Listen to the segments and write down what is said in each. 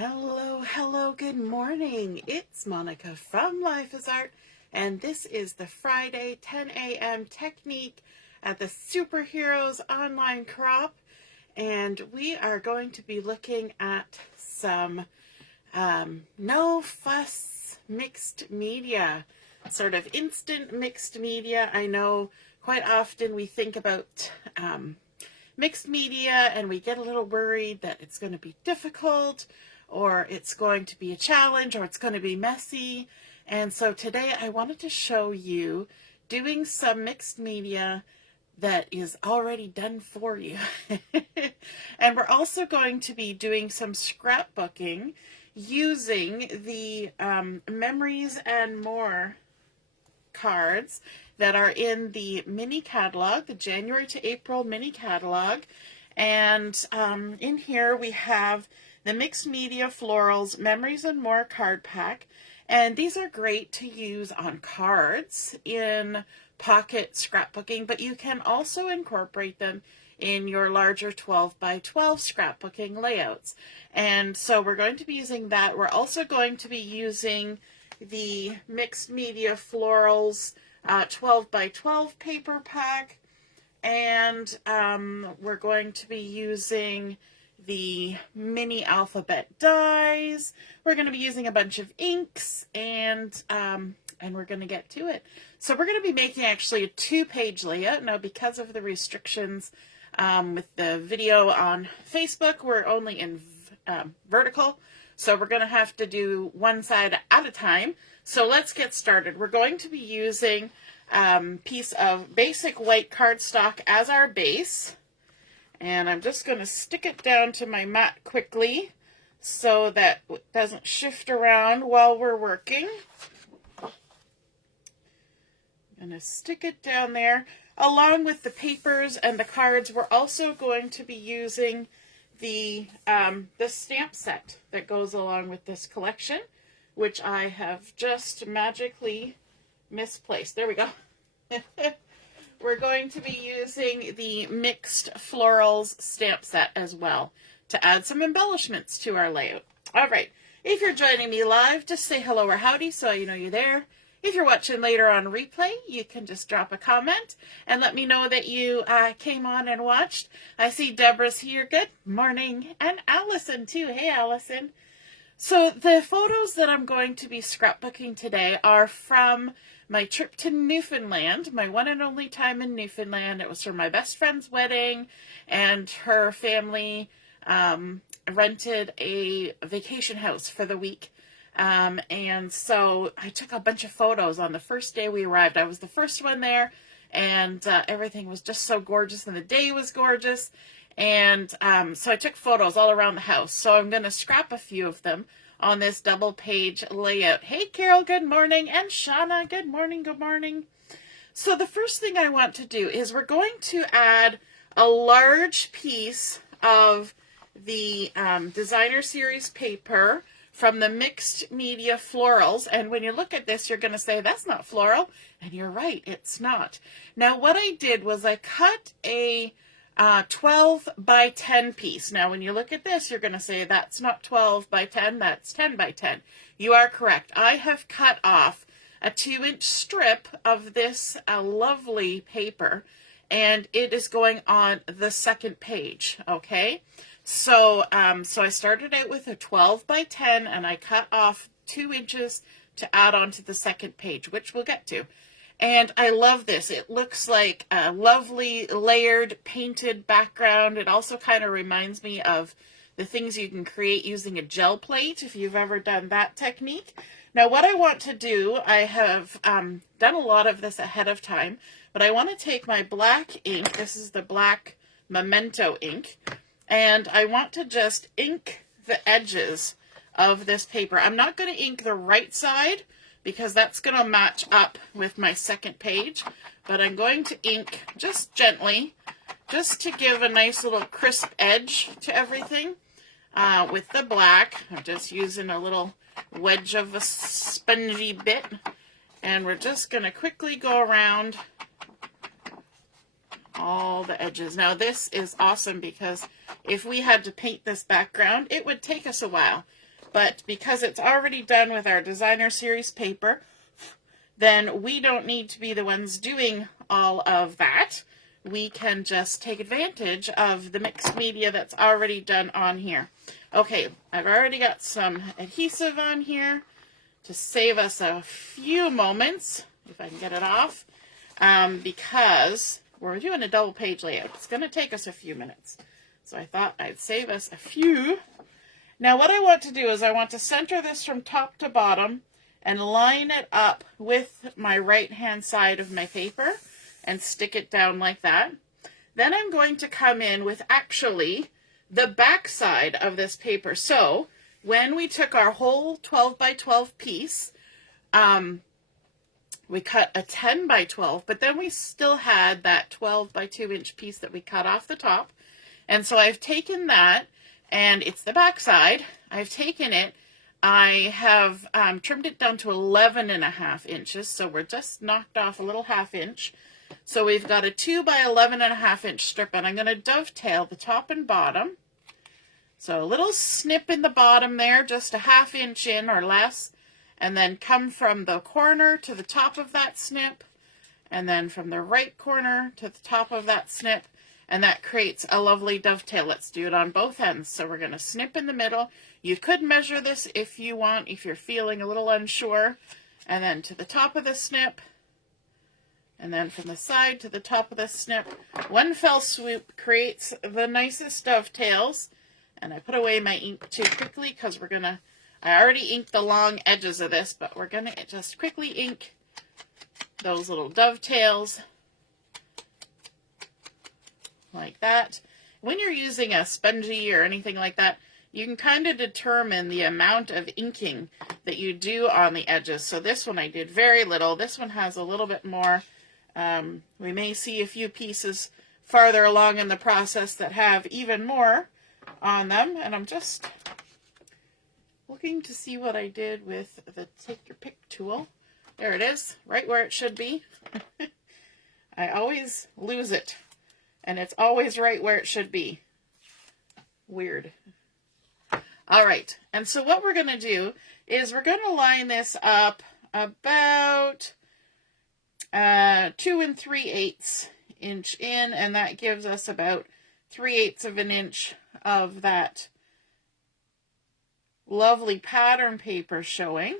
Hello, hello, good morning. It's Monica from Life is Art, and this is the Friday 10 a.m. technique at the Superheroes online crop, and we are going to be looking at some no fuss mixed media, sort of instant mixed media. I know quite often we think about mixed media and we get a little worried that it's going to be difficult, or it's going to be a challenge, or it's going to be messy. And so today I wanted to show you doing some mixed media that is already done for you. And we're also going to be doing some scrapbooking using the Memories and More cards that are in the mini catalog, the January to April mini catalog. And in here we have the Mixed Media Florals Memories and More card pack. And these are great to use on cards in pocket scrapbooking, but you can also incorporate them in your larger 12 by 12 scrapbooking layouts. And so we're going to be using that. We're also going to be using the Mixed Media Florals 12 by 12 paper pack, and we're going to be using the mini alphabet dies. We're going to be using a bunch of inks, and we're going to get to it. So we're going to be making actually a 2-page layout. Now, because of the restrictions with the video on Facebook, we're only in vertical, so we're going to have to do one side at a time. So let's get started. We're going to be using a piece of basic white cardstock as our base. And I'm just going to stick it down to my mat quickly so that it doesn't shift around while we're working. I'm going to stick it down there. Along with the papers and the cards, we're also going to be using the stamp set that goes along with this collection, which I have just magically misplaced. There we go. We're going to be using the Mixed Florals stamp set as well to add some embellishments to our layout. All right, if you're joining me live, just say hello or howdy so you know you're there. If you're watching later on replay, you can just drop a comment and let me know that you came on and watched. I see Deborah's here. Good morning. And Allison too. Hey, Allison. So the photos that I'm going to be scrapbooking today are from my trip to Newfoundland, my one and only time in Newfoundland. It was for my best friend's wedding, and her family rented a vacation house for the week. And so I took a bunch of photos on the first day we arrived. I was the first one there, and everything was just so gorgeous, and the day was gorgeous. And so I took photos all around the house. So I'm going to scrap a few of them on this double page layout. Hey, Carol, good morning. And Shauna, good morning, good morning. So the first thing I want to do is we're going to add a large piece of the designer series paper from the Mixed Media Florals. And when you look at this, you're going to say, that's not floral. And you're right, it's not. Now, what I did was I cut a 12 by 10 piece. Now, when you look at this, you're going to say, that's not 12 by 10, that's 10 by 10. You are correct. I have cut off a 2-inch strip of this lovely paper, and it is going on the second page, okay? So, so I started out with a 12 by 10, and I cut off 2 inches to add on to the second page, which we'll get to. And I love this. It looks like a lovely layered painted background. It also kind of reminds me of the things you can create using a gel plate, if you've ever done that technique. Now, what I want to do, I have done a lot of this ahead of time, but I want to take my black ink. This is the black Memento ink, and I want to just ink the edges of this paper. I'm not going to ink the right side, because that's going to match up with my second page, but I'm going to ink just gently, just to give a nice little crisp edge to everything with the black. I'm just using a little wedge of a spongy bit, and we're just going to quickly go around all the edges. Now, this is awesome because if we had to paint this background, it would take us a while. but because it's already done with our designer series paper, then we don't need to be the ones doing all of that. We can just take advantage of the mixed media that's already done on here. Okay, I've already got some adhesive on here to save us a few moments, if I can get it off, because we're doing a double page layout. It's going to take us a few minutes. So I thought I'd save us a few. Now what I want to do is I want to center this from top to bottom and line it up with my right hand side of my paper and stick it down like that. Then I'm going to come in with actually the back side of this paper. So when we took our whole 12 by 12 piece, we cut a 10 by 12, but then we still had that 12 by 2 inch piece that we cut off the top. And so I've taken that, and it's the back side. I've taken it, I have trimmed it down to 11.5 inches, so we're just knocked off a little ½ inch. So we've got a 2 by 11.5 inch strip, and I'm going to dovetail the top and bottom. So a little snip in the bottom there, just a ½ inch in or less, and then come from the corner to the top of that snip, and then from the right corner to the top of that snip, and that creates a lovely dovetail. Let's do it on both ends. So we're going to snip in the middle. You could measure this if you want, if you're feeling a little unsure, and then to the top of the snip, and then from the side to the top of the snip. One fell swoop creates the nicest dovetails. And I put away my ink too quickly because I already inked the long edges of this, but we're going to just quickly ink those little dovetails like that. When you're using a spongy or anything like that, you can kind of determine the amount of inking that you do on the edges. So this one I did very little. This one has a little bit more. We may see a few pieces farther along in the process that have even more on them, and I'm just looking to see what I did with the take your pick tool. There it is, right where it should be. I always lose it, and it's always right where it should be. Weird. All right, and so what we're going to do is we're going to line this up about 2 3/8 inch in, and that gives us about 3/8 of an inch of that lovely pattern paper showing.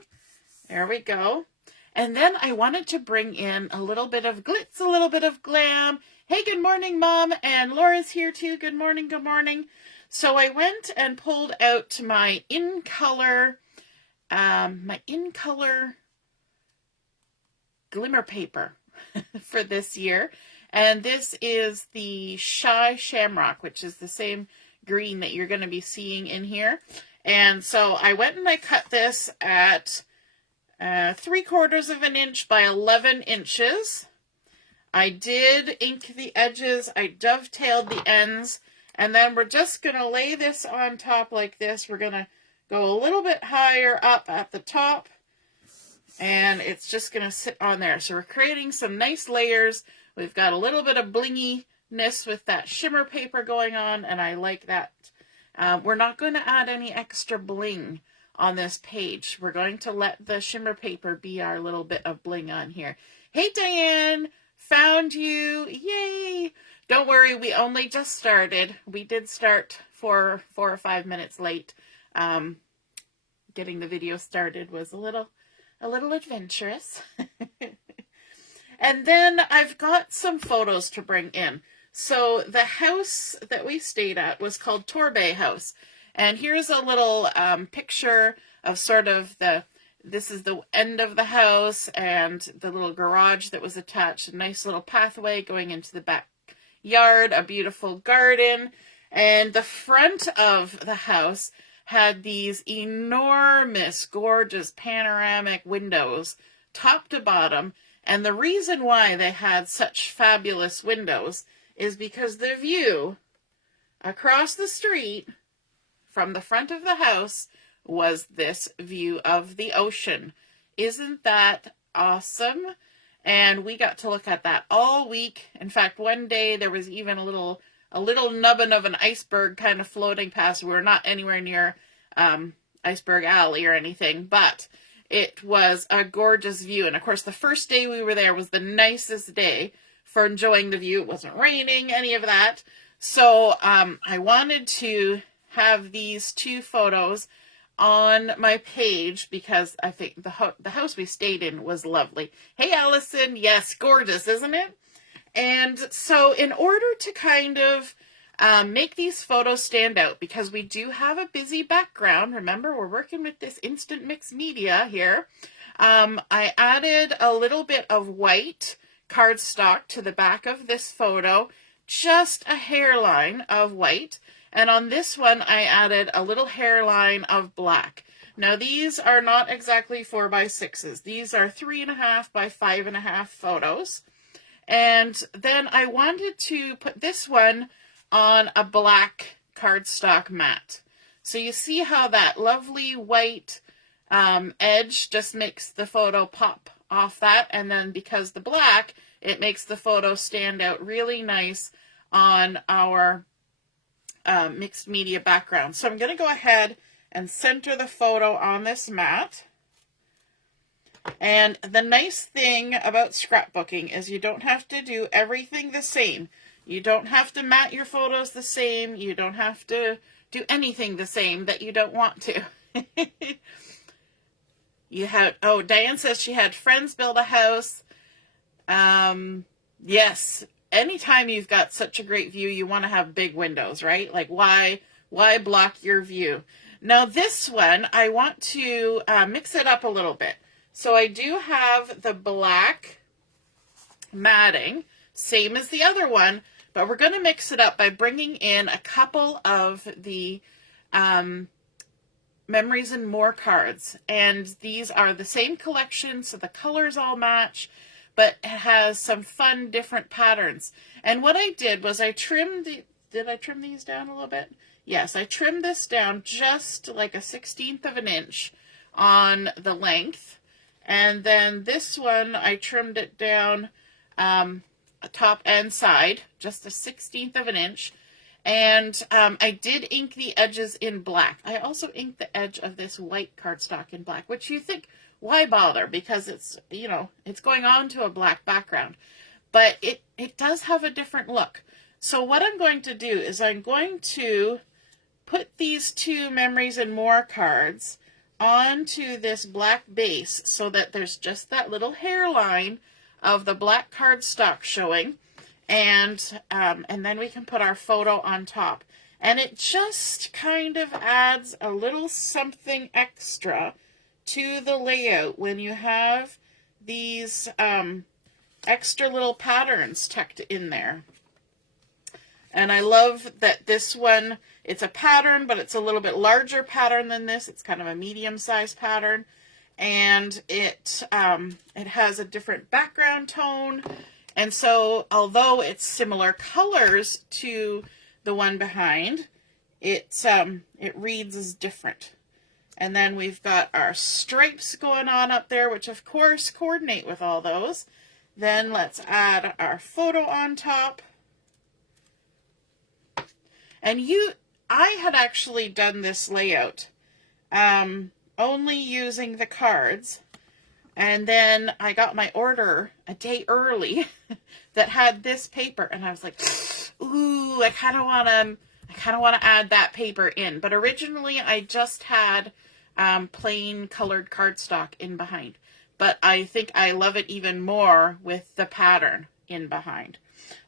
There we go. And then I wanted to bring in a little bit of glitz, a little bit of glam. Hey, good morning, Mom. And Laura's here too. Good morning, good morning. So I went and pulled out my in color Glimmer paper for this year. And this is the Shy Shamrock, which is the same green that you're going to be seeing in here. And so I went and I cut this at 3/4 of an inch by 11 inches. I did ink the edges, I dovetailed the ends, and then we're just going to lay this on top like this. We're going to go a little bit higher up at the top, and it's just going to sit on there. So we're creating some nice layers. We've got a little bit of blinginess with that shimmer paper going on, and I like that. We're not going to add any extra bling on this page. We're going to let the shimmer paper be our little bit of bling on here. Hey, Diane, found you. Yay. Don't worry, we only just started. We did start 4 or 5 minutes late. Getting the video started was a little adventurous. And then I've got some photos to bring in. So the house that we stayed at was called Torbay House. And here's a little picture of sort of this is the end of the house and the little garage that was attached. A nice little pathway going into the backyard, a beautiful garden. And the front of the house had these enormous, gorgeous panoramic windows, top to bottom. And the reason why they had such fabulous windows is because the view across the street from the front of the house was this view of the ocean. Isn't that awesome? And we got to look at that all week. In fact, one day there was even a little nubbin of an iceberg kind of floating past. We were not anywhere near Iceberg Alley or anything, but it was a gorgeous view. And of course, the first day we were there was the nicest day for enjoying the view. It wasn't raining, any of that. So I wanted to have these two photos on my page because I think the house we stayed in was lovely. Hey, Allison. Yes, gorgeous, isn't it? And so in order to kind of make these photos stand out, because we do have a busy background, remember we're working with this instant mix media here, I added a little bit of white cardstock to the back of this photo, just a hairline of white. And on this one, I added a little hairline of black. Now, these are not exactly 4x6s. These are 3.5 by 5.5 photos. And then I wanted to put this one on a black cardstock mat. So you see how that lovely white edge just makes the photo pop off that. And then because the black, it makes the photo stand out really nice on our mixed media background. So I'm going to go ahead and center the photo on this mat. And the nice thing about scrapbooking is you don't have to do everything the same. You don't have to mat your photos the same. You don't have to do anything the same that you don't want to. You had, oh, Diane says she had friends build a house. Yes. Anytime you've got such a great view, you want to have big windows, right? Like why block your view? Now this one, I want to mix it up a little bit. So I do have the black matting, same as the other one, but we're going to mix it up by bringing in a couple of the Memories and More cards. And these are the same collection, so the colors all match, but it has some fun different patterns. And what I did was I trimmed did I trim these down a little bit? Yes, I trimmed this down just like a 1/16 of an inch on the length. And then this one, I trimmed it down top and side, just a 1/16 of an inch. And I did ink the edges in black. I also inked the edge of this white cardstock in black, which you think, why bother? Because it's, you know, it's going on to a black background. But it does have a different look. So what I'm going to do is I'm going to put these two Memories and More cards onto this black base so that there's just that little hairline of the black cardstock showing. And then we can put our photo on top. And it just kind of adds a little something extra to the layout when you have these extra little patterns tucked in there. And I love that this one, it's a pattern, but it's a little bit larger pattern than this. It's kind of a medium-sized pattern. And it has a different background tone. And so, although it's similar colors to the one behind, it reads as different. And then we've got our stripes going on up there, which of course coordinate with all those. Then let's add our photo on top. And I had actually done this layout only using the cards. And then I got my order a day early that had this paper. And I was like, ooh, I kind of want to add that paper in. But originally I just had plain colored cardstock in behind. But I think I love it even more with the pattern in behind.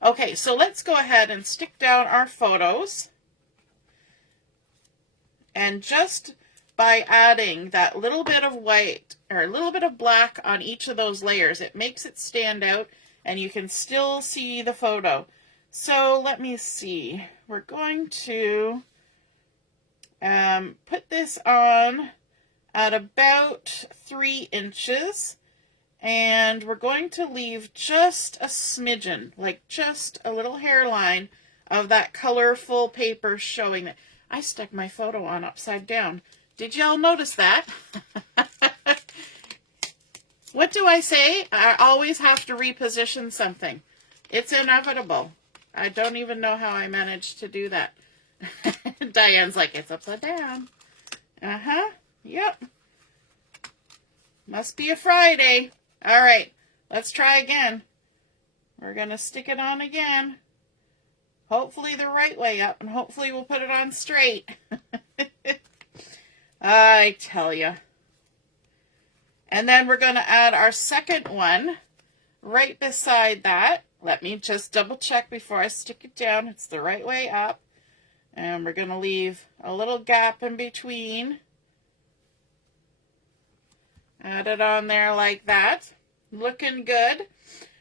Okay, so let's go ahead and stick down our photos. And just by adding that little bit of white or a little bit of black on each of those layers, it makes it stand out and you can still see the photo. So let me see. We're going to put this on at about 3 inches, and we're going to leave just a smidgen, like just a little hairline of that colorful paper showing that. I stuck my photo on upside down. Did y'all notice that? What do I say? I always have to reposition something. It's inevitable. I don't even know how I managed to do that. Diane's like, it's upside down. Yep. Must be a Friday. All right, let's try again. We're going to stick it on again. Hopefully the right way up, and hopefully we'll put it on straight. I tell you. And then we're going to add our second one right beside that. Let me just double check before I stick it down. It's the right way up. And we're going to leave a little gap in between. Add it on there like that. Looking good.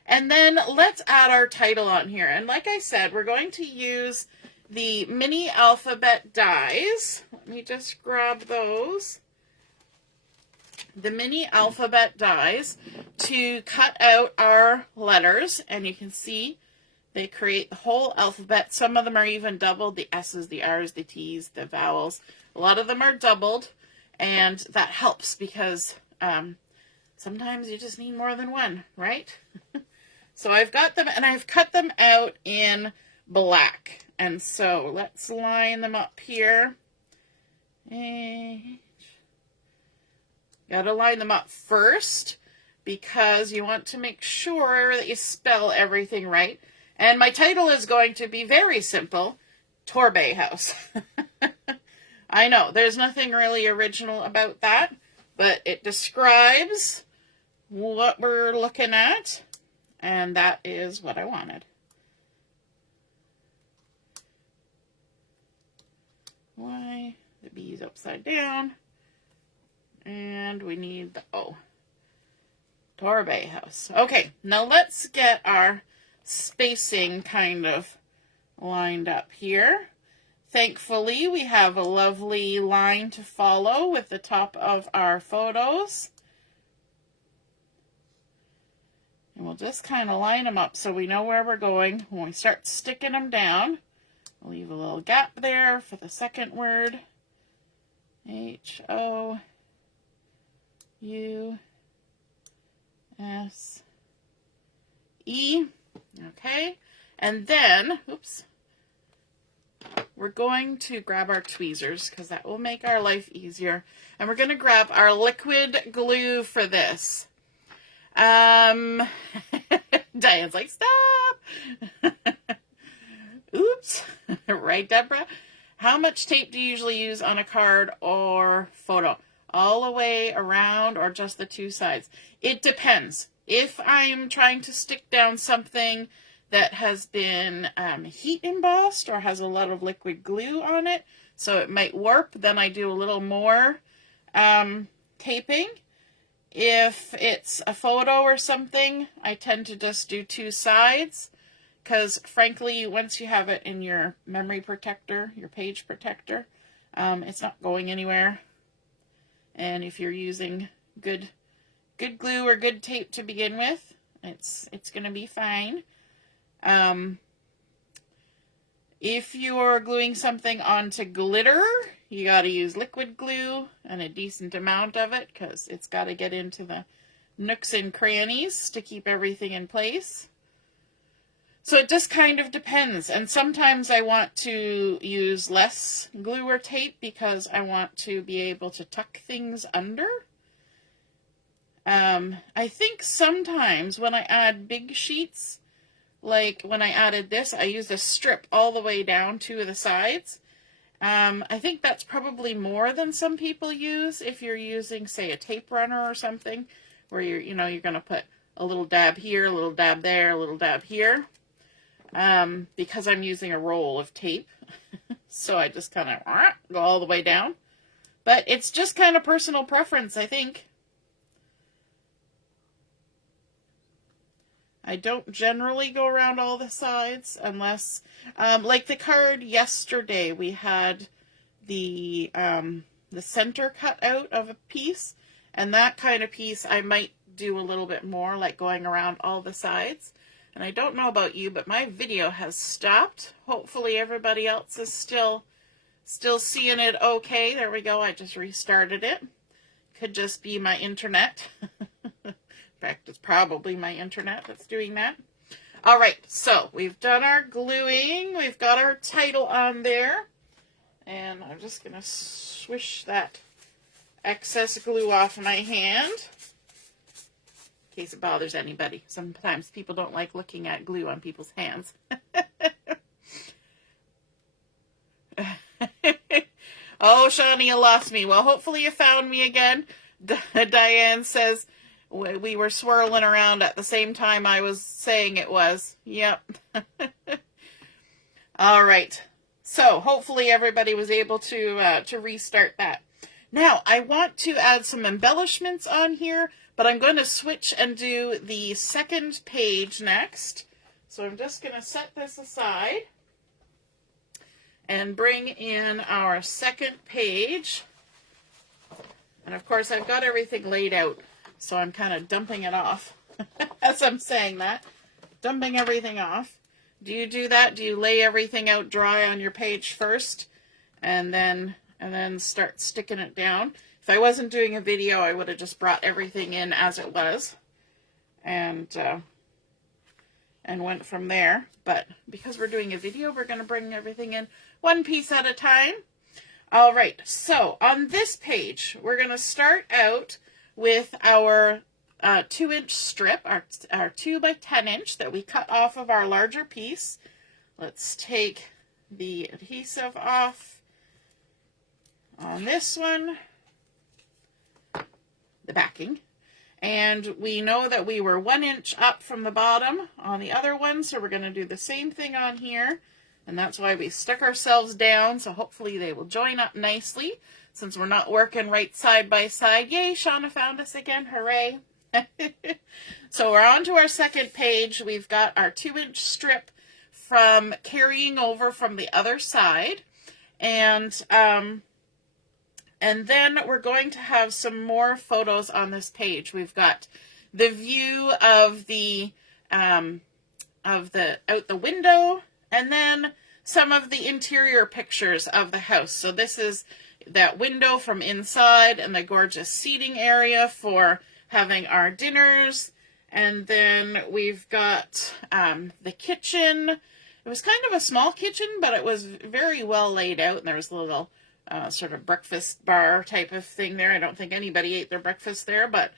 And then let's add our title on here. And like I said, we're going to use the mini alphabet dies. Let me just grab those. The mini alphabet dies to cut out our letters. And you can see they create the whole alphabet. Some of them are even doubled. The S's, the R's, the T's, the vowels. A lot of them are doubled. And that helps because sometimes you just need more than one, right? So I've got them, and I've cut them out in black. And so let's line them up here. Got to line them up first because you want to make sure that you spell everything right. And my title is going to be very simple, Torbay House. I know, there's nothing really original about that, but it describes what we're looking at. And that is what I wanted. Y, the B is upside down. And we need the O. Torbay House. Okay, now let's get our spacing kind of lined up here. Thankfully, we have a lovely line to follow with the top of our photos. And we'll just kind of line them up so we know where we're going. When we start sticking them down, we'll leave a little gap there for the second word. H-O-U-S-E. Okay. And then, oops, we're going to grab our tweezers because that will make our life easier. And we're going to grab our liquid glue for this. Diane's like, stop. Oops. Right, Deborah? How much tape do you usually use on a card or photo? All the way around or just the two sides? It depends. If I'm trying to stick down something that has been heat embossed or has a lot of liquid glue on it, so it might warp, then I do a little more taping. If it's a photo or something, I tend to just do two sides because, frankly, once you have it in your memory protector, your page protector, it's not going anywhere. And if you're using good glue or good tape to begin with, it's going to be fine. If you're gluing something onto glitter, you got to use liquid glue and a decent amount of it because it's got to get into the nooks and crannies to keep everything in place. So it just kind of depends. And sometimes I want to use less glue or tape because I want to be able to tuck things under. I think sometimes when I add big sheets, like when I added this, I used a strip all the way down two of the sides. I think that's probably more than some people use if you're using, say, a tape runner or something, where you're going to put a little dab here, a little dab there, a little dab here. Because I'm using a roll of tape, so I just kind of go all the way down. But it's just kind of personal preference, I think. I don't generally go around all the sides unless, like the card yesterday, we had the center cut out of a piece, and that kind of piece I might do a little bit more, like going around all the sides. And I don't know about you, but my video has stopped. Hopefully everybody else is still seeing it okay. There we go. I just restarted it. Could just be my internet. In fact, it's probably my internet that's doing that. All right, so we've done our gluing. We've got our title on there. And I'm just going to swish that excess glue off my hand, in case it bothers anybody. Sometimes people don't like looking at glue on people's hands. Oh, Shawnee, you lost me. Well, hopefully you found me again. Diane says we were swirling around at the same time I was saying it was. Yep. All right. So hopefully everybody was able to restart that. Now, I want to add some embellishments on here, but I'm going to switch and do the second page next. So I'm just going to set this aside and bring in our second page. And of course, I've got everything laid out, so I'm kind of dumping it off as I'm saying that. Dumping everything off. Do you do that? Do you lay everything out dry on your page first and then start sticking it down? If I wasn't doing a video, I would have just brought everything in as it was and went from there. But because we're doing a video, we're going to bring everything in one piece at a time. All right, so on this page, we're going to start out with our 2-inch strip, our 2 by 10 inch that we cut off of our larger piece. Let's take the adhesive off on this one, the backing. And we know that we were 1 inch up from the bottom on the other one, so we're going to do the same thing on here. And that's why we stuck ourselves down, so hopefully they will join up nicely since we're not working right side by side. Yay, Shauna found us again. Hooray. So we're on to our second page. We've got our 2-inch strip from carrying over from the other side. And then we're going to have some more photos on this page. We've got the view of the out the window, and then some of the interior pictures of the house. So this is that window from inside and the gorgeous seating area for having our dinners. And then we've got the kitchen. It was kind of a small kitchen, but it was very well laid out, and there was a little sort of breakfast bar type of thing there. I don't think anybody ate their breakfast there, but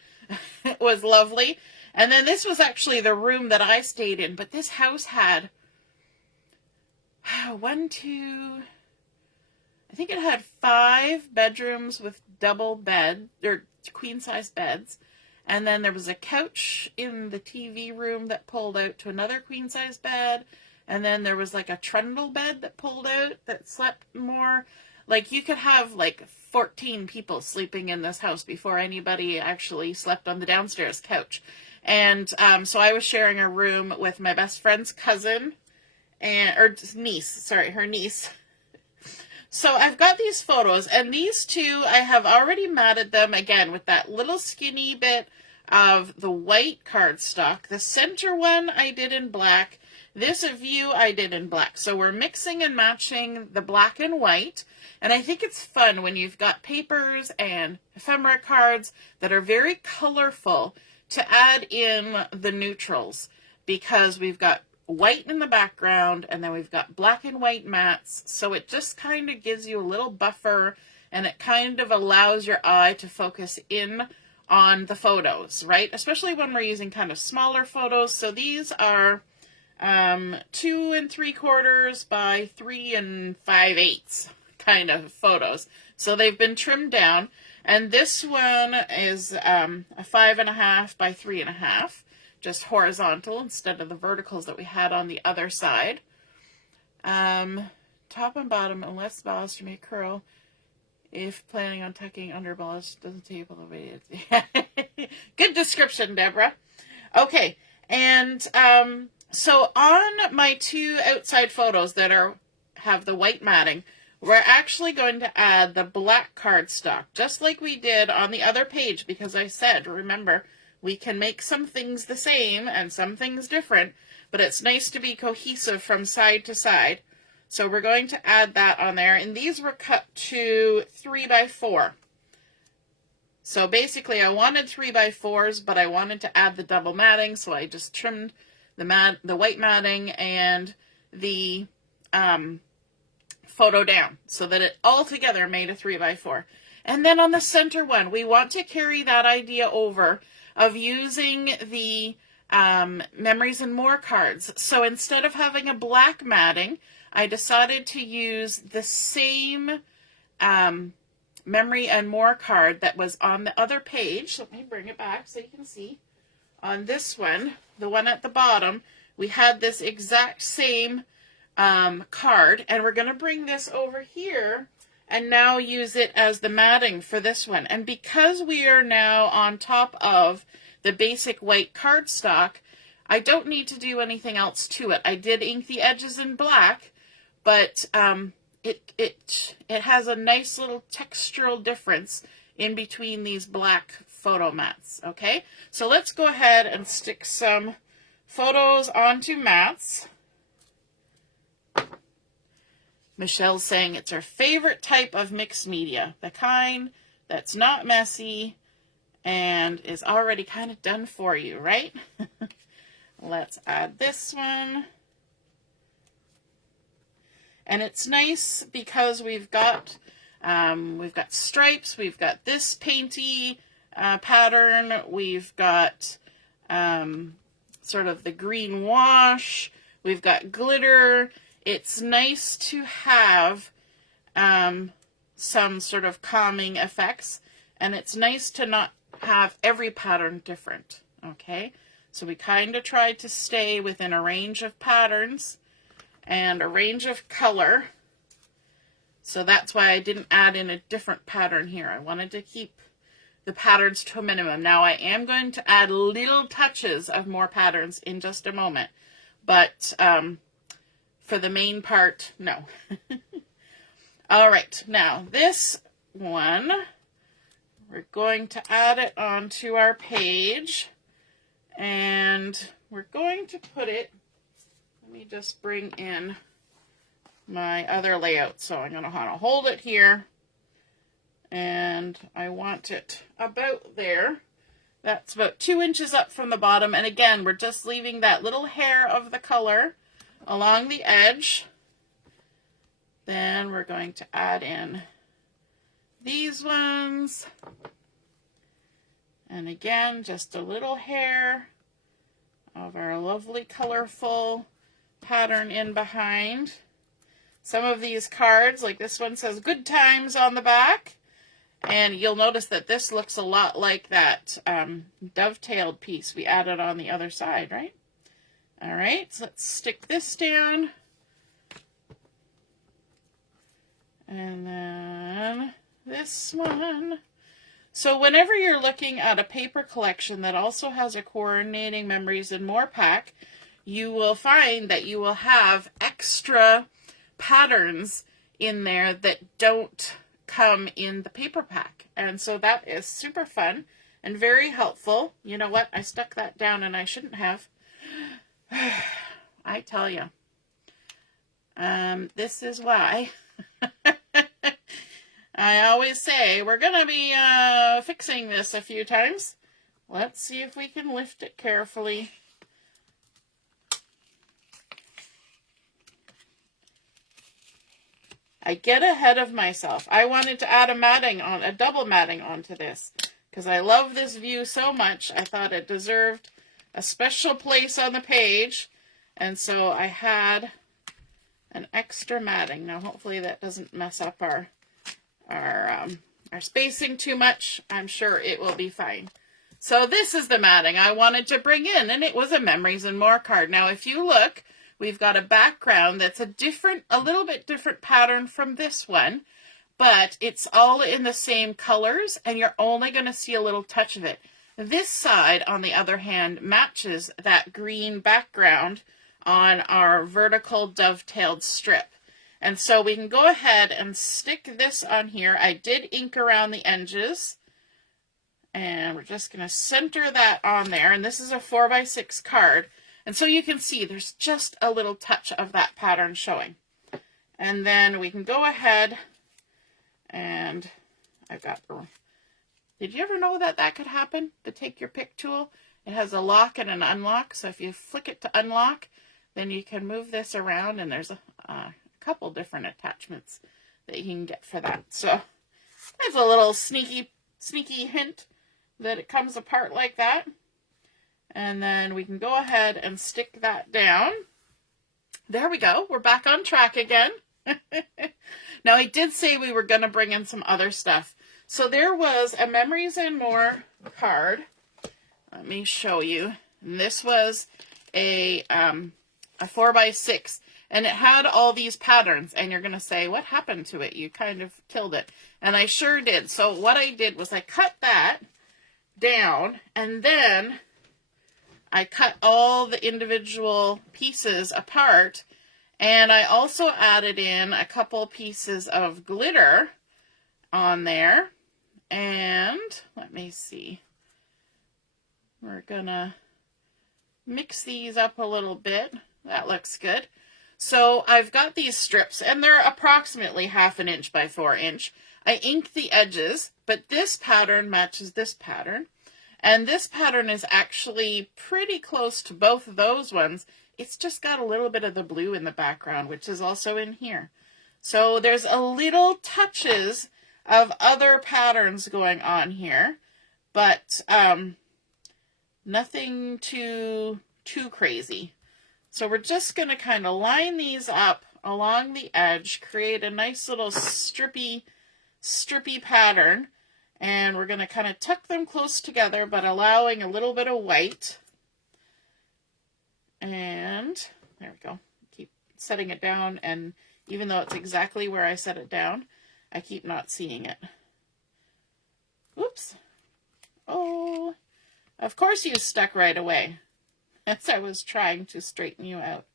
it was lovely. And then this was actually the room that I stayed in, but this house had I think it had 5 bedrooms with double bed, or queen-size beds. And then there was a couch in the TV room that pulled out to another queen-size bed. And then there was like a trundle bed that pulled out that slept more. Like you could have like 14 people sleeping in this house before anybody actually slept on the downstairs couch. And so I was sharing a room with my best friend's cousin, her niece. So I've got these photos, and these two, I have already matted them again with that little skinny bit of the white cardstock. The center one I did in black. This view I did in black. So we're mixing and matching the black and white. And I think it's fun when you've got papers and ephemera cards that are very colorful to add in the neutrals, because we've got white in the background and then we've got black and white mats. So it just kind of gives you a little buffer, and it kind of allows your eye to focus in on the photos, right? Especially when we're using kind of smaller photos. So these are 2 3/4 by 3 5/8 kind of photos. So they've been trimmed down. And this one is a 5.5 by 3.5, just horizontal instead of the verticals that we had on the other side. Top and bottom, unless ballast you may curl. If planning on tucking under ballast, doesn't table the way it's... Good description, Deborah. Okay, and so on my 2 outside photos that have the white matting, we're actually going to add the black cardstock, just like we did on the other page, because I said, remember, we can make some things the same and some things different, but it's nice to be cohesive from side to side. So we're going to add that on there, and these were cut to 3 by 4. So basically I wanted 3 by 4s, but I wanted to add the double matting, so I just trimmed the white matting and the photo down so that it all together made a 3 by 4. And then on the center one, we want to carry that idea over of using the Memories and More cards. So instead of having a black matting, I decided to use the same Memory and More card that was on the other page. Let me bring it back so you can see. On this one, the one at the bottom, we had this exact same card, and we're going to bring this over here and now use it as the matting for this one. And because we are now on top of the basic white cardstock, I don't need to do anything else to it. I did ink the edges in black, but it has a nice little textural difference in between these black photo mats. Okay, so let's go ahead and stick some photos onto mats. Michelle's saying it's her favorite type of mixed media, the kind that's not messy and is already kind of done for you, right? Let's add this one. And it's nice because we've got stripes, we've got this painty pattern, we've got sort of the green wash, we've got glitter. It's nice to have some sort of calming effects, and it's nice to not have every pattern different, okay? So we kind of tried to stay within a range of patterns and a range of color. So that's why I didn't add in a different pattern here. I wanted to keep the patterns to a minimum. Now I am going to add little touches of more patterns in just a moment, but for the main part, no. All right, now this one, we're going to add it onto our page, and we're going to put it, let me just bring in my other layout. So I'm going to hold it here, and I want it about there. That's about 2 inches up from the bottom, and again, we're just leaving that little hair of the color along the edge. Then we're going to add in these ones. And again, just a little hair of our lovely colorful pattern in behind. Some of these cards, like this one, says Good Times on the back. And you'll notice that this looks a lot like that dovetailed piece we added on the other side, right? All right, so let's stick this down. And then this one. So whenever you're looking at a paper collection that also has a coordinating Memories and More pack, you will find that you will have extra patterns in there that don't come in the paper pack. And so that is super fun and very helpful. You know what? I stuck that down and I shouldn't have. I tell you, this is why I always say we're going to be fixing this a few times. Let's see if we can lift it carefully. I get ahead of myself. I wanted to add a double matting onto this because I love this view so much. I thought it deserved a special place on the page, and so I had an extra matting. Now hopefully that doesn't mess up our spacing too much. I'm sure it will be fine. So this is the matting I wanted to bring in, and it was a Memories and More card. Now if you look, we've got a background that's a little bit different pattern from this one, but it's all in the same colors, and you're only going to see a little touch of it. This side, on the other hand, matches that green background on our vertical dovetailed strip. And so we can go ahead and stick this on here. I did ink around the edges, and we're just going to center that on there. And this is a 4x6 card. And so you can see there's just a little touch of that pattern showing. And then we can go ahead and I've got the... Did you ever know that that could happen? The Take Your Pick tool. It has a lock and an unlock. So if you flick it to unlock, then you can move this around, and there's a couple different attachments that you can get for that. So That's a little sneaky hint that it comes apart like that. And then we can go ahead and stick that down. There we go. We're back on track again. Now, I did say we were going to bring in some other stuff. So there was a Memories and More card. Let me show you. And this was a 4x6. And it had all these patterns. And you're going to say, what happened to it? You kind of killed it. And I sure did. So what I did was I cut that down. And then I cut all the individual pieces apart. And I also added in a couple pieces of glitter on there. And let me see. We're gonna mix these up a little bit. That looks good. So I've got these strips, and they're approximately 1/2 inch by 4 inch. I inked the edges, but this pattern matches this pattern. And this pattern is actually pretty close to both of those ones. It's just got a little bit of the blue in the background, which is also in here. So there's a little touches of other patterns going on here, but nothing too crazy. So we're just going to kind of line these up along the edge, create a nice little strippy pattern, and we're going to kind of tuck them close together, but allowing a little bit of white. And there we go. Keep setting it down, and even though it's exactly where I set it down, I keep not seeing it. Oops. Oh, of course you stuck right away as I was trying to straighten you out.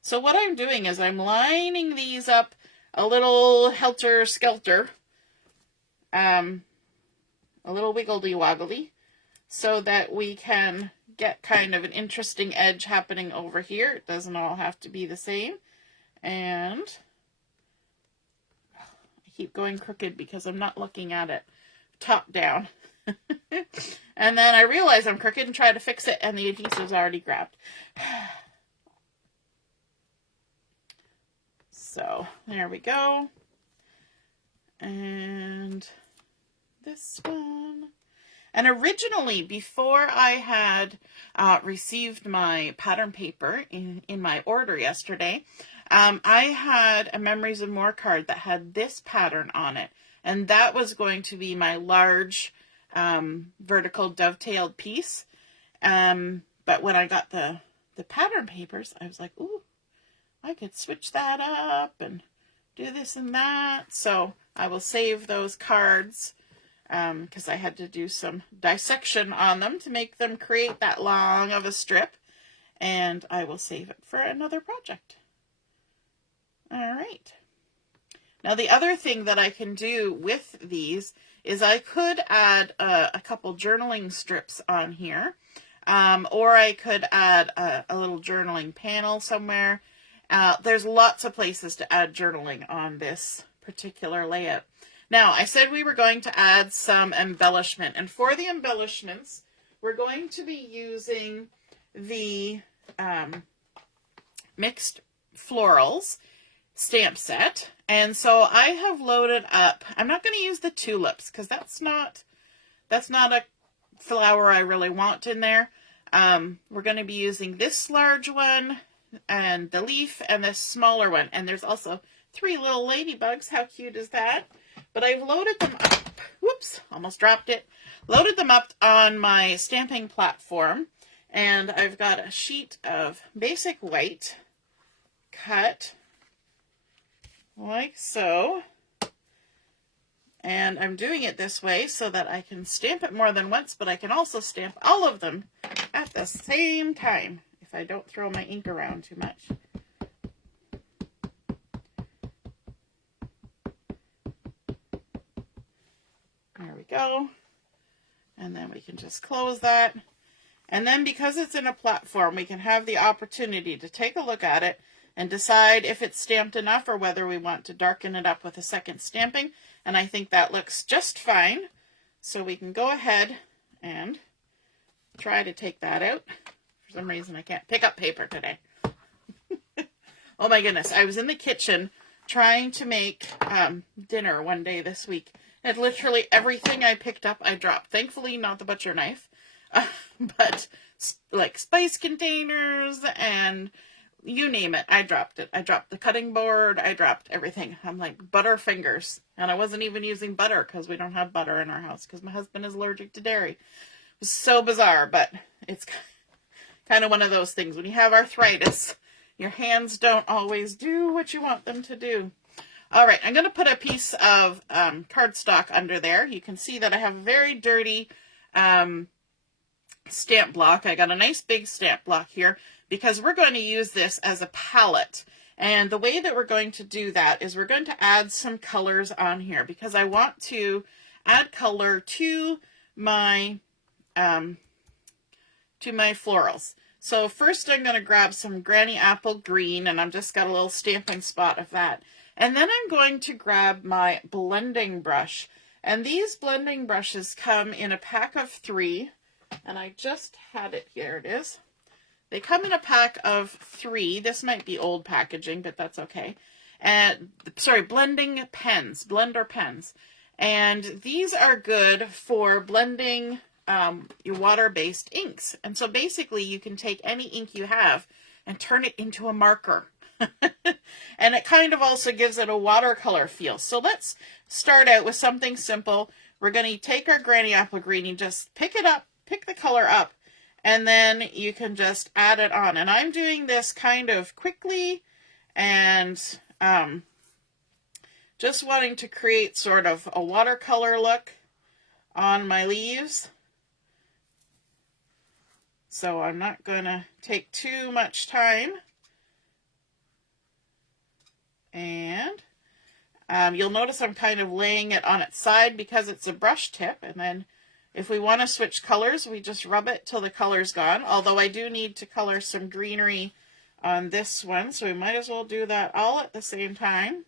So what I'm doing is I'm lining these up a little helter-skelter, a little wiggledy-woggly, so that we can get kind of an interesting edge happening over here. It doesn't all have to be the same. And I keep going crooked because I'm not looking at it top down. And then I realize I'm crooked and try to fix it, and the adhesive's already grabbed. So there we go. And this one. And originally, before I had received my pattern paper in my order yesterday, I had a Memories and More card that had this pattern on it. And that was going to be my large vertical dovetailed piece. But when I got the pattern papers, I was like, ooh, I could switch that up and do this and that. So I will save those cards, because I had to do some dissection on them to make them create that long of a strip, and I will save it for another project. All right. Now the other thing that I can do with these is I could add a couple journaling strips on here, or I could add a little journaling panel somewhere. There's lots of places to add journaling on this particular layout. Now, I said we were going to add some embellishment, and for the embellishments, we're going to be using the Mixed Florals stamp set. And so I have loaded up, I'm not going to use the tulips because that's not a flower I really want in there. We're going to be using this large one and the leaf and this smaller one. And there's also 3 little ladybugs. How cute is that? But I've loaded them up. Whoops, almost dropped it. Loaded them up on my stamping platform. And I've got a sheet of basic white cut like so. And I'm doing it this way so that I can stamp it more than once, but I can also stamp all of them at the same time if I don't throw my ink around too much. There we go. And then we can just close that. And then because it's in a platform, we can have the opportunity to take a look at it and decide if it's stamped enough or whether we want to darken it up with a second stamping. And I think that looks just fine. So we can go ahead and try to take that out. For some reason, I can't pick up paper today. Oh my goodness. I was in the kitchen trying to make dinner one day this week. And literally everything I picked up, I dropped. Thankfully, not the butcher knife, but like spice containers and you name it, I dropped it. I dropped the cutting board. I dropped everything. I'm like, butter fingers. And I wasn't even using butter because we don't have butter in our house because my husband is allergic to dairy. It was so bizarre, but it's kind of one of those things. When you have arthritis, your hands don't always do what you want them to do. All right, I'm going to put a piece of cardstock under there. You can see that I have a very dirty stamp block. I got a nice big stamp block here because we're going to use this as a palette. And the way that we're going to do that is we're going to add some colors on here because I want to add color to my florals. So first I'm going to grab some Granny Apple Green, and I've just got a little stamping spot of that. And then I'm going to grab my blending brush. And these blending brushes come in a pack of 3. And I just had it, here it is. They come in a pack of 3. This might be old packaging, but that's okay. And sorry, blender pens. And these are good for blending your water-based inks. And so basically you can take any ink you have and turn it into a marker. And it kind of also gives it a watercolor feel. So let's start out with something simple. We're going to take our Granny Apple Green and just pick it up, pick the color up, and then you can just add it on. And I'm doing this kind of quickly and just wanting to create sort of a watercolor look on my leaves. So I'm not going to take too much time. And you'll notice I'm kind of laying it on its side because it's a brush tip. And then if we want to switch colors, we just rub it till the color's gone. Although I do need to color some greenery on this one, so we might as well do that all at the same time.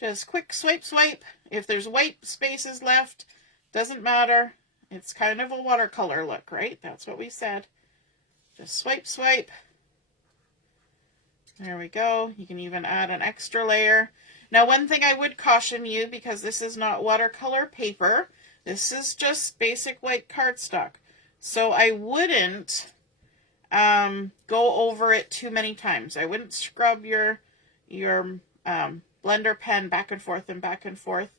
Just quick swipe, swipe. If there's white spaces left, doesn't matter. It's kind of a watercolor look, right? That's what we said. Just swipe, swipe. There we go. You can even add an extra layer. Now, one thing I would caution you, because this is not watercolor paper, this is just basic white cardstock. So I wouldn't go over it too many times. I wouldn't scrub your blender pen back and forth and back and forth,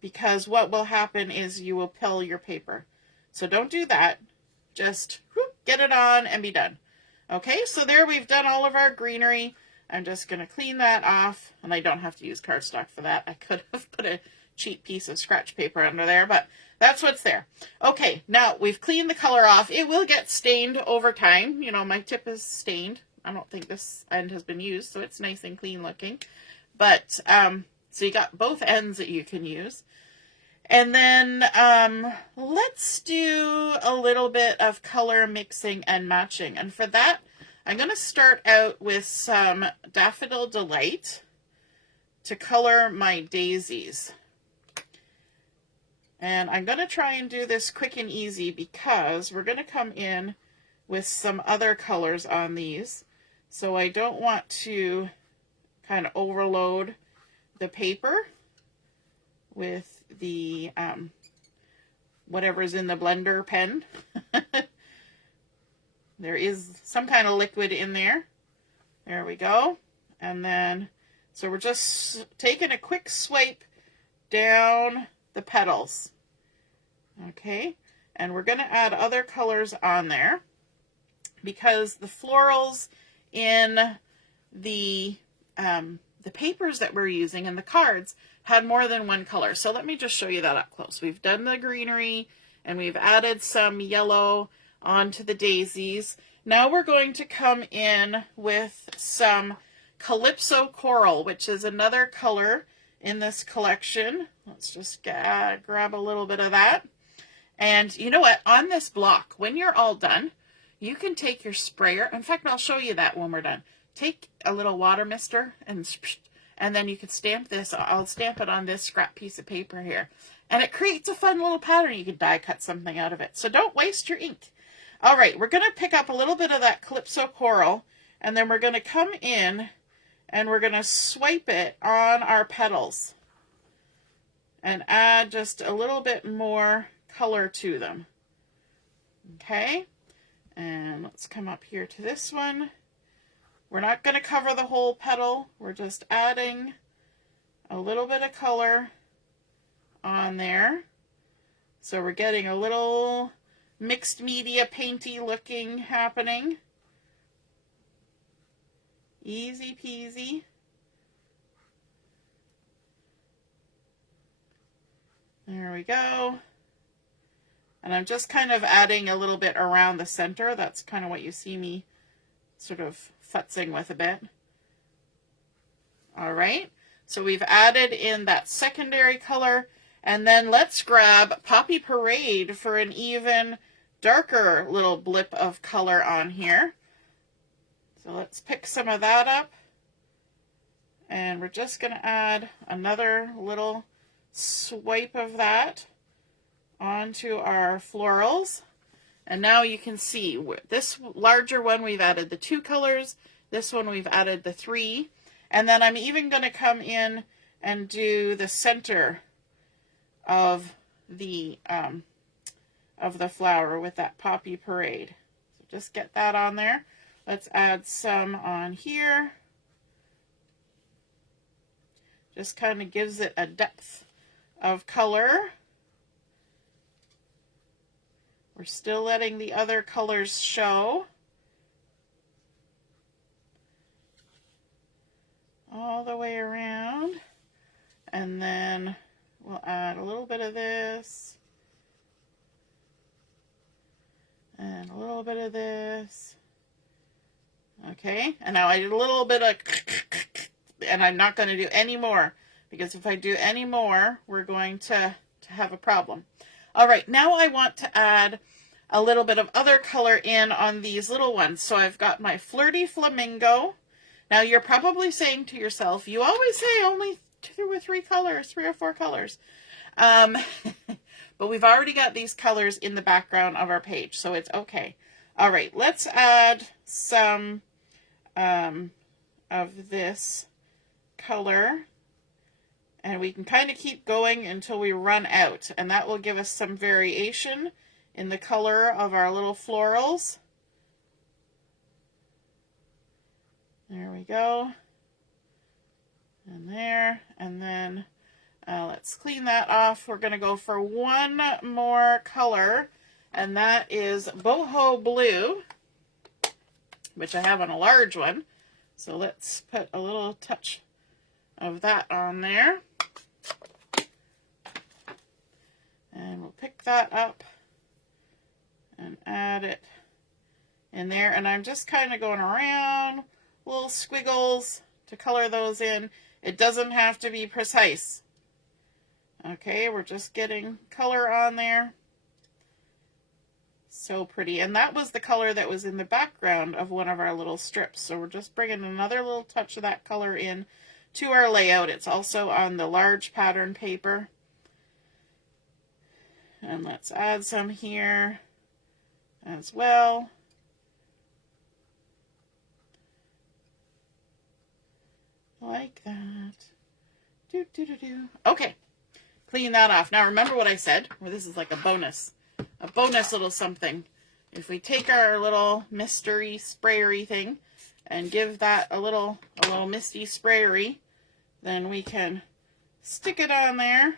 because what will happen is you will pill your paper. So don't do that. Just whoop, get it on and be done. Okay, so there we've done all of our greenery. I'm just going to clean that off, and I don't have to use cardstock for that. I could have put a cheap piece of scratch paper under there, but that's what's there. Okay, now we've cleaned the color off. It will get stained over time. You know, my tip is stained. I don't think this end has been used, so it's nice and clean looking. But, so you got both ends that you can use. And then let's do a little bit of color mixing and matching. And for that, I'm going to start out with some Daffodil Delight to color my daisies. And I'm going to try and do this quick and easy because we're going to come in with some other colors on these. So I don't want to kind of overload the paper with the whatever's in the blender pen. There is some kind of liquid in there. There we go. And then, so we're just taking a quick swipe down the petals. Okay, and we're going to add other colors on there because the florals in the papers that we're using and the cards had more than one color. So let me just show you that up close. We've done the greenery and we've added some yellow onto the daisies. Now we're going to come in with some Calypso Coral, which is another color in this collection. Let's just grab a little bit of that. And you know what? On this block, when you're all done, you can take your sprayer. In fact, I'll show you that when we're done. Take a little water mister and then you can stamp this. I'll stamp it on this scrap piece of paper here. And it creates a fun little pattern. You can die cut something out of it. So don't waste your ink. All right, we're going to pick up a little bit of that Calypso Coral, and then we're going to come in and we're going to swipe it on our petals. and add just a little bit more color to them. Okay, and let's come up here to this one. We're not going to cover the whole petal. We're just adding a little bit of color on there. So we're getting a little mixed media painty looking happening. Easy peasy. There we go. And I'm just kind of adding a little bit around the center. That's kind of what you see me sort of futzing with a bit. All right, so we've added in that secondary color, and then let's grab Poppy Parade for an even darker little blip of color on here. So let's pick some of that up, and we're just going to add another little swipe of that onto our florals. And now you can see this larger one we've added the 2 colors, this one we've added the 3, and then I'm even going to come in and do the center of the flower with that Poppy Parade. So just get that on there. Let's add some on here. Just kind of gives it a depth of color. We're still letting the other colors show. All the way around. And then we'll add a little bit of this. And a little bit of this. Okay, and now I did a little bit of, and I'm not going to do any more, because if I do any more, we're going to have a problem. All right, now I want to add a little bit of other color in on these little ones. So I've got my Flirty Flamingo. Now you're probably saying to yourself, you always say only 2 or 3 colors, 3 or 4 colors. But we've already got these colors in the background of our page, so it's okay. All right, let's add some of this color, and we can kind of keep going until we run out, and that will give us some variation in the color of our little florals. There we go. And there, and then let's clean that off. We're going to go for one more color, and that is Boho Blue, which I have on a large one. So let's put a little touch of that on there. And we'll pick that up and add it in there. And I'm just kind of going around little squiggles to color those in. It doesn't have to be precise. Okay, we're just getting color on there. So pretty. And that was the color that was in the background of one of our little strips. So we're just bringing another little touch of that color in to our layout. It's also on the large pattern paper. And let's add some here as well. Like that. Do, do, do, do. Okay. Clean that off. Now remember what I said? Well, this is like a bonus little something. If we take our little mystery sprayery thing and give that a little misty sprayery, then we can stick it on there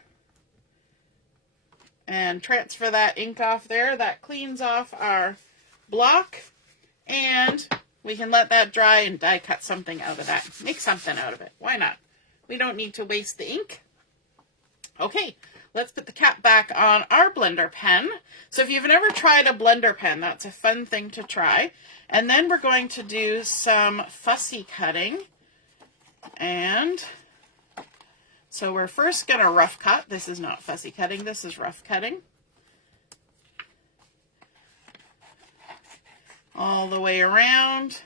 and transfer that ink off there. That cleans off our block, and we can let that dry and die cut something out of that. Make something out of it. Why not? We don't need to waste the ink. Okay, let's put the cap back on our blender pen. So if you've never tried a blender pen, that's a fun thing to try. And then we're going to do some fussy cutting. And so we're first going to rough cut. This is not fussy cutting, this is rough cutting. All the way around.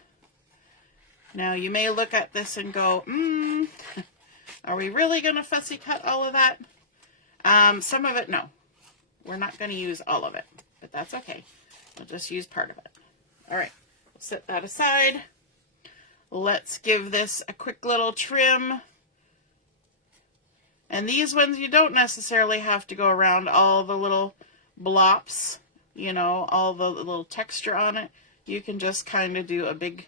Now you may look at this and go, are we really going to fussy cut all of that? Some of it, no. We're not going to use all of it, but that's okay. We'll just use part of it. All right, we'll set that aside. Let's give this a quick little trim And these ones, you don't necessarily have to go around all the little blops, you know, all the little texture on it. You can just kind of do a big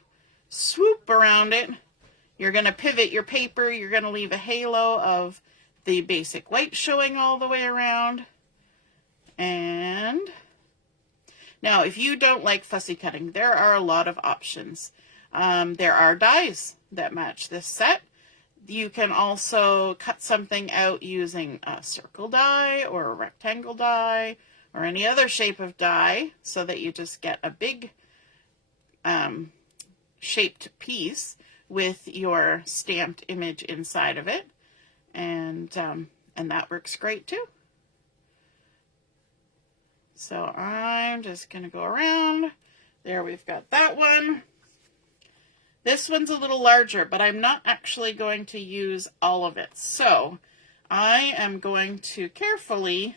swoop around it. You're going to pivot your paper. You're going to leave a halo of the basic white showing all the way around. And now, if you don't like fussy cutting, there are a lot of options. There are dies that match this set. You can also cut something out using a circle die or a rectangle die or any other shape of die so that you just get a big shaped piece with your stamped image inside of it. And that works great too. So I'm just going to go around. There, we've got that one. This one's a little larger, but I'm not actually going to use all of it. So I am going to carefully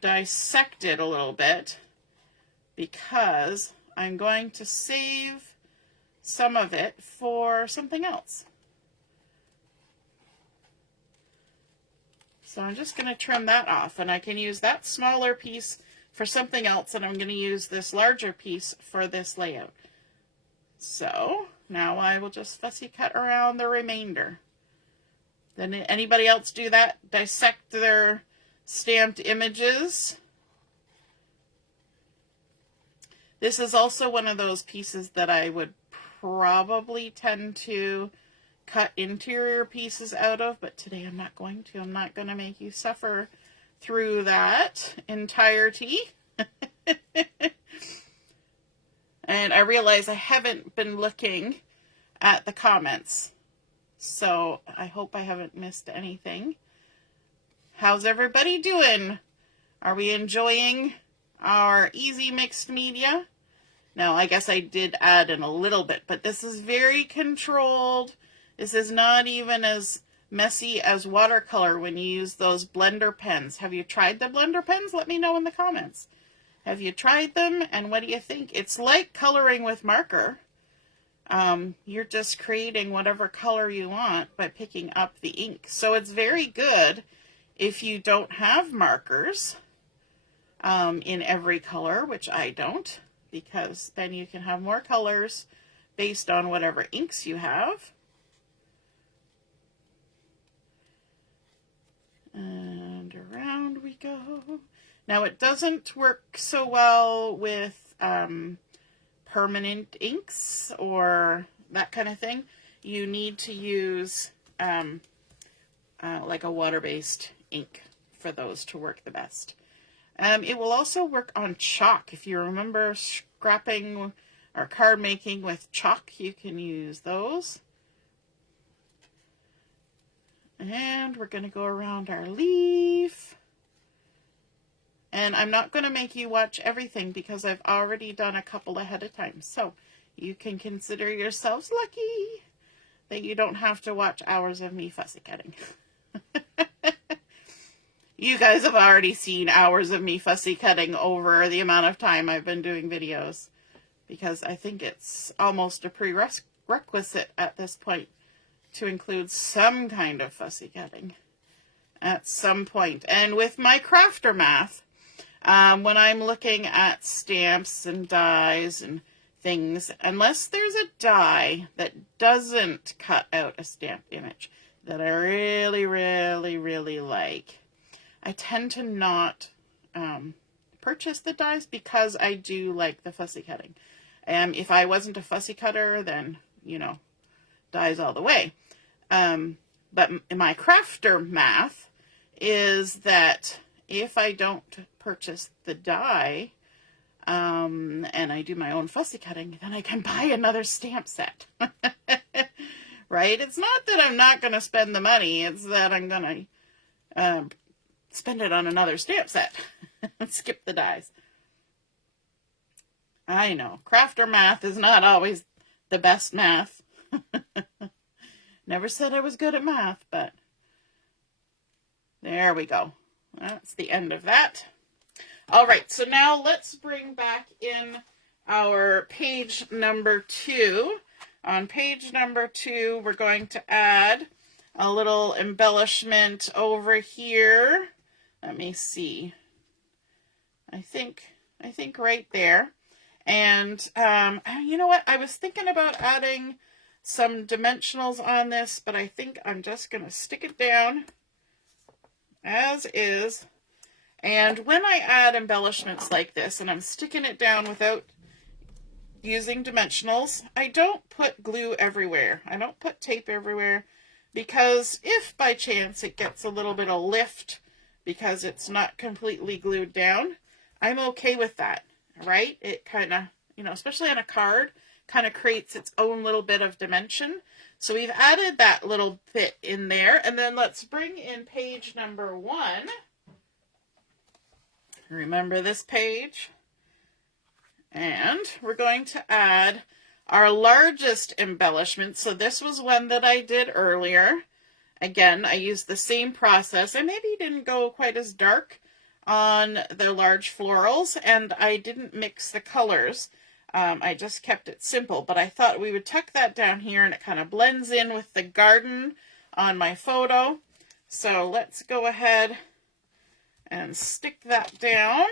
dissect it a little bit because I'm going to save some of it for something else. So I'm just going to trim that off, and I can use that smaller piece for something else, and I'm going to use this larger piece for this layout. So now I will just fussy cut around the remainder. Then anybody else do that? Dissect their stamped images. This is also one of those pieces that I would probably tend to cut interior pieces out of, but today I'm not going to. I'm not going to make you suffer through that entirety. And I realize I haven't been looking at the comments, so I hope I haven't missed anything. How's everybody doing? Are we enjoying our easy mixed media? Now, I guess I did add in a little bit, but this is very controlled. This is not even as messy as watercolor when you use those blender pens. Have you tried the blender pens? Let me know in the comments. Have you tried them, and what do you think? It's like coloring with marker. You're just creating whatever color you want by picking up the ink. So it's very good if you don't have markers in every color, which I don't, because then you can have more colors based on whatever inks you have. And around we go. Now, it doesn't work so well with permanent inks or that kind of thing. You need to use like a water-based ink for those to work the best. It will also work on chalk. If you remember scrapping or card making with chalk, you can use those. And we're going to go around our leaf. And I'm not going to make you watch everything because I've already done a couple ahead of time. So you can consider yourselves lucky that you don't have to watch hours of me fussy cutting. You guys have already seen hours of me fussy cutting over the amount of time I've been doing videos, because I think it's almost a prerequisite at this point to include some kind of fussy cutting at some point. And with my crafter math, when I'm looking at stamps and dies and things, unless there's a die that doesn't cut out a stamped image that I really, really, really like, I tend to not purchase the dies because I do like the fussy cutting. If I wasn't a fussy cutter, then, you know, dies all the way. But my crafter math is that if I don't purchase the die, and I do my own fussy cutting, then I can buy another stamp set. Right? It's not that I'm not going to spend the money, it's that I'm going to spend it on another stamp set. Skip the dies. I know, crafter math is not always the best math. Never said I was good at math, but there we go. That's the end of that. All right, so now let's bring back in our page number 2. On page number 2, we're going to add a little embellishment over here. Let me see. I think right there. And you know what? I was thinking about adding some dimensionals on this, but I think I'm just going to stick it down as is. And when I add embellishments like this, and I'm sticking it down without using dimensionals, I don't put glue everywhere. I don't put tape everywhere, because if by chance it gets a little bit of lift because it's not completely glued down, I'm okay with that, right? It kind of, especially on a card, kind of creates its own little bit of dimension. So we've added that little bit in there, and then let's bring in page number 1. Remember this page? And we're going to add our largest embellishment. So this was one that I did earlier. Again, I used the same process. I maybe didn't go quite as dark on the large florals, and I didn't mix the colors. I just kept it simple, but I thought we would tuck that down here, and it kind of blends in with the garden on my photo. So let's go ahead and stick that down.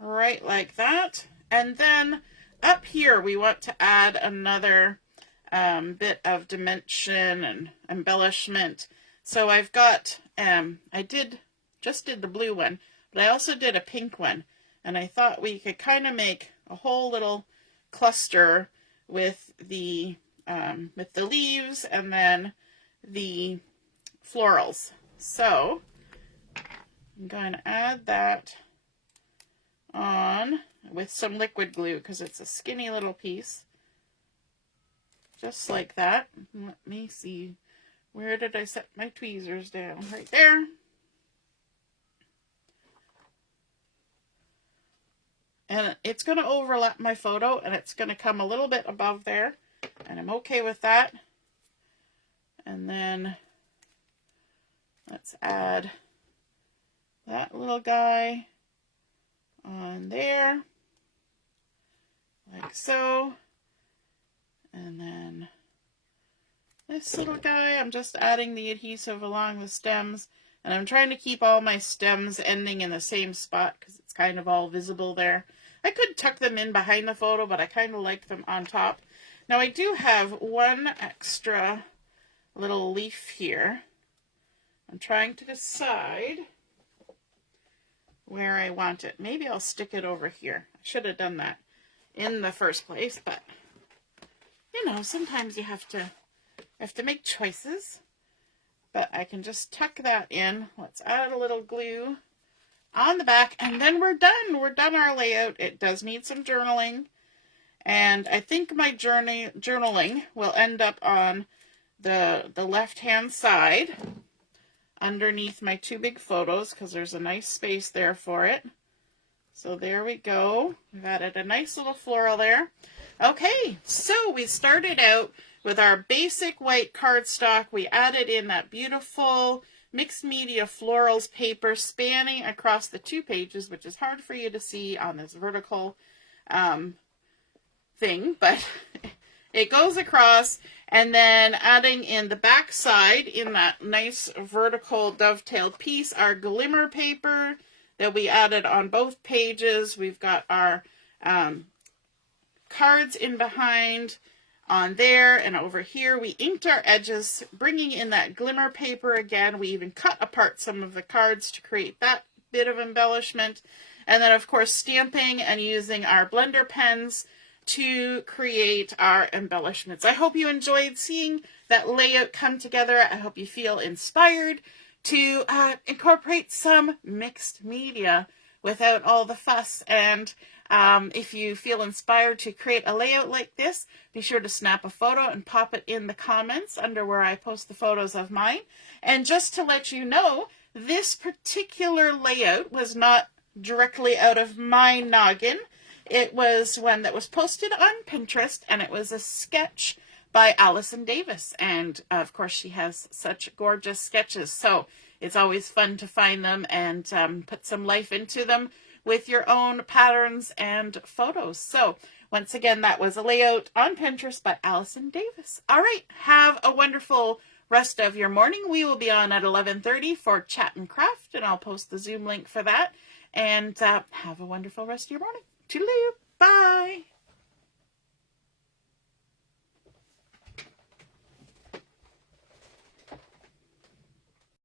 Right like that. And then up here we want to add another bit of dimension and embellishment. So I've got, I just did the blue one, but I also did a pink one. And I thought we could kind of make a whole little cluster with the leaves and then the florals. So I'm going to add that on with some liquid glue because it's a skinny little piece. Just like that. Let me see. Where did I set my tweezers down? Right there. And it's going to overlap my photo, and it's going to come a little bit above there. And I'm okay with that. And then let's add that little guy on there, like so. And then this little guy, I'm just adding the adhesive along the stems, and I'm trying to keep all my stems ending in the same spot because it's kind of all visible there. I could tuck them in behind the photo, but I kind of like them on top. Now I do have one extra little leaf here. I'm trying to decide where I want it. Maybe I'll stick it over here. I should have done that in the first place, but sometimes you have to make choices. But I can just tuck that in. Let's add a little glue on the back, and then we're done. We're done our layout. It does need some journaling, and I think my journaling will end up on the left-hand side underneath my two big photos because there's a nice space there for it. So there we go. We've added a nice little floral there. Okay, so we started out with our basic white cardstock. We added in that beautiful mixed media florals paper spanning across the 2 pages, which is hard for you to see on this vertical thing, but it goes across. And then adding in the back side in that nice vertical dovetailed piece, our Glimmer paper that we added on both pages. We've got our cards in behind on there, and over here we inked our edges, bringing in that Glimmer paper again. We even cut apart some of the cards to create that bit of embellishment. And then of course stamping and using our blender pens to create our embellishments. I hope you enjoyed seeing that layout come together. I hope you feel inspired to incorporate some mixed media without all the fuss. And if you feel inspired to create a layout like this, be sure to snap a photo and pop it in the comments under where I post the photos of mine. And just to let you know, this particular layout was not directly out of my noggin. It was one that was posted on Pinterest, and it was a sketch by Allison Davis. And of course, she has such gorgeous sketches. So it's always fun to find them and put some life into them with your own patterns and photos. So once again, that was a layout on Pinterest by Allison Davis. All right, have a wonderful rest of your morning. We will be on at 11:30 for Chat and Craft, and I'll post the Zoom link for that. And have a wonderful rest of your morning. Toodaloo. Bye.